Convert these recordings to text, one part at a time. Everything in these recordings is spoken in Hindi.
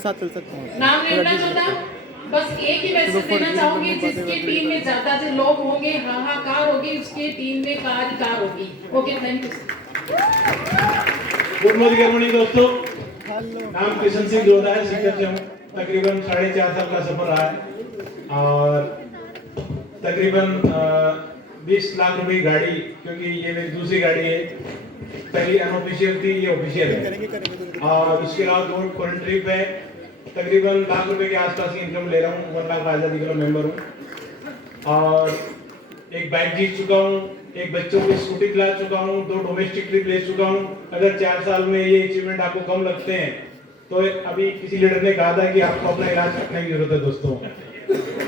साथ चल सकता हूँ। नाम लेना चाहता हूँ, बस एक ही मैसेज देना चाहूंगी, जिसके टीम में ज्यादा से लोग होंगे हाहाकार होगी, उसके टीम में कार होगी। Okay, thank you. Good morning दोस्तों, नाम किशन सिंह जोधा है, सीकर से हूँ। तकरीबन 4.5 साल का सफर रहा है और तकरीबन 20 लाख रुपए की गाड़ी, क्योंकि ये मेरी दूसरी गाड़ी है, पहली अनऑफिशियल थी, ये ऑफिशियल है। और इसके अलावा 2 फॉरेन ट्रिप है, तकरीबन लाख रुपए के आसपास की इनकम ले रहा हूँ। 1 लाख आज़ादी का मेंबर हूँ और एक बाइक जीत चुका हूँ, एक बच्चों की स्कूटी दिला चुका हूँ, 2 डोमेस्टिक ट्रिप ले चुका हूँ। अगर 4 साल में ये अचीवमेंट आपको कम लगते हैं तो अभी किसी लीडर ने कहा था कि आपको अपना इलाज करने की जरूरत है। दोस्तों,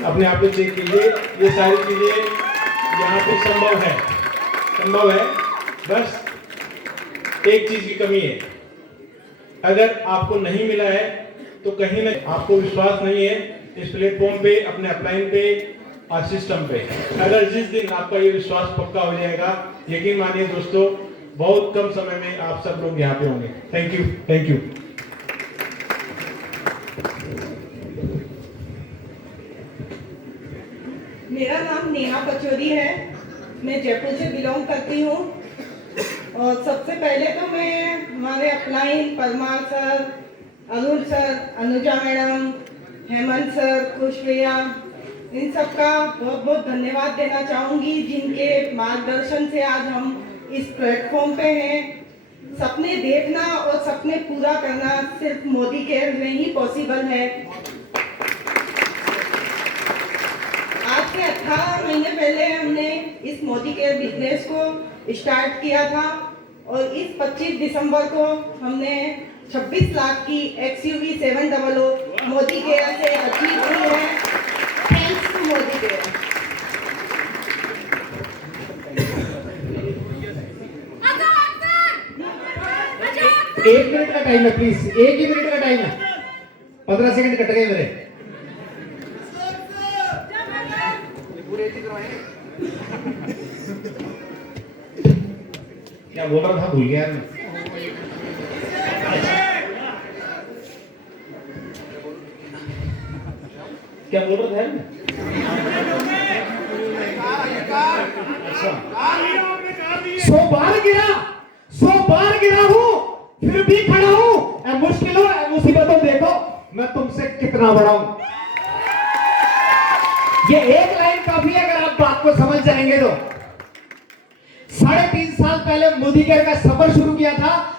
अपने आप को चेक कीजिए, ये सारी चीजें यहाँ पे संभव है। बस एक चीज की कमी है, अगर आपको नहीं मिला है तो कहीं ना आपको विश्वास नहीं है इस प्लेटफॉर्म पे, अपने अपलाइन पे और सिस्टम पे। अगर जिस दिन आपका ये विश्वास पक्का हो जाएगा, यकीन मानिए दोस्तों, बहुत कम समय में आप सब लोग यहाँ पे होंगे। Thank you. मेरा नाम नेहा पचौरी है, मैं जयपुर से बिलोंग करती हूँ। और सबसे पहले तो मैं हमारे upline Parmar sir, Arun sir, Anuja madam, Hemant sir, Khushpriya, इन सबका बहुत बहुत धन्यवाद देना चाहूँगी, जिनके मार्गदर्शन से आज हम इस प्लेटफॉर्म पे हैं। सपने देखना और सपने पूरा करना सिर्फ मोदी केयर में ही पॉसिबल है। आज से 18 महीने पहले हमने इस मोदी केयर बिजनेस को स्टार्ट किया था और इस 25 दिसंबर को हमने 26 लाख की XUV 700 मोदी केयर से अचीव की है। Thanks to Modi care. एक मिनट का टाइम है, प्लीज, एक ही मिनट का टाइम है। 15 सेकंड कट गए मेरे। क्या बोल रहा था, भूल गया मैं। क्या बोल रहा था? अच्छा, 100 बार गिरा हूं, फिर भी खड़ा हूं। मुश्किलों मुसीबतों देखो मैं तुमसे कितना बड़ा हूं। ये एक लाइन काफी है अगर आप बात को समझ जाएंगे तो। 3.5 साल पहले मोदी केयर का सफर शुरू किया था।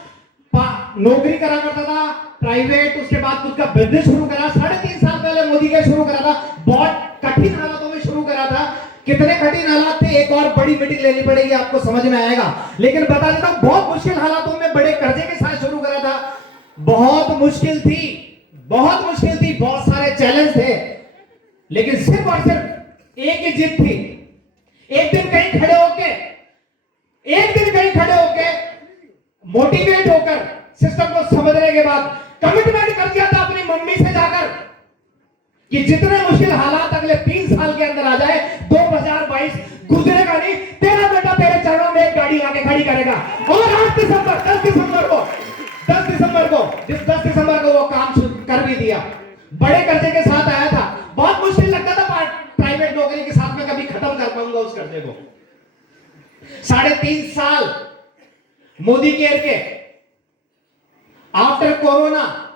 नौकरी करा करता था प्राइवेट, उसके बाद खुद का बिजनेस शुरू करा। 3.5 साल पहले मोदी केयर शुरू करा था, बहुत कठिन हालातों में शुरू करा था। कितने कठिन हालात थे, एक और बड़ी मीटिंग लेनी पड़ेगी, आपको समझ में आएगा। लेकिन बता देता हूं, बहुत मुश्किल हालातों में बड़े कर्जे के साथ शुरू करा था। बहुत मुश्किल थी, बहुत सारे चैलेंज थे, लेकिन सिर्फ और सिर्फ एक ही जिद थी। एक दिन कहीं खड़े होके मोटिवेट होकर सिस्टम को समझने के बाद कमिटमेंट कर दिया था अपनी मम्मी से जाकर कि जितने मुश्किल हालात अगले 3 साल के अंदर आ जाए, 2022 गुजरेगा नहीं, तेरा बेटा तेरे चरणों में एक गाड़ी लाके खड़ी करेगा। और 10 दिसंबर को वो काम कर भी दिया। बड़े कर्जे के साथ आया था, बहुत मुश्किल लगता था प्राइवेट नौकरी के साथ में कभी खत्म कर पाऊंगा उस कर्जे को। 3.5 साल मोदी केयर के आफ्टर कोरोना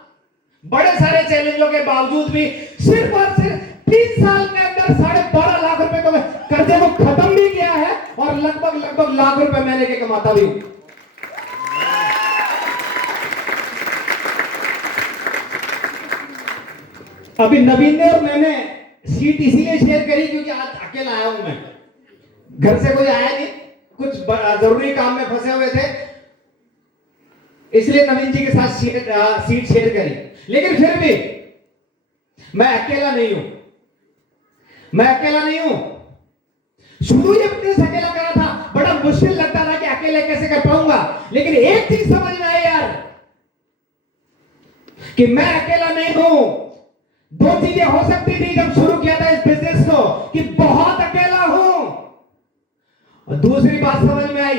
बड़े सारे चैलेंजों के बावजूद भी सिर्फ और सिर्फ 3 साल के अंदर 12.5 लाख रुपए को कर्जे को खत्म भी किया है और लगभग लाख रुपए महीने के कमाता भी हूं। अभी नवीन ने और मैंने सीट इसीलिए शेयर करी क्योंकि आज अकेला आया हूं मैं, घर से कोई आया नहीं, कुछ जरूरी काम में फंसे हुए थे, इसलिए नवीन जी के साथ सीट शेयर करी। लेकिन फिर भी मैं अकेला नहीं हूं। शुरू ये बिजनेस अकेला करा था, बड़ा मुश्किल लगता था कि अकेले कैसे कर पाऊंगा, लेकिन एक चीज समझ में आई यार कि मैं अकेला नहीं हूं। 2 चीजें हो सकती थी जब शुरू किया था इस बिजनेस को, कि बहुत अकेला हूं, और दूसरी बात समझ में आई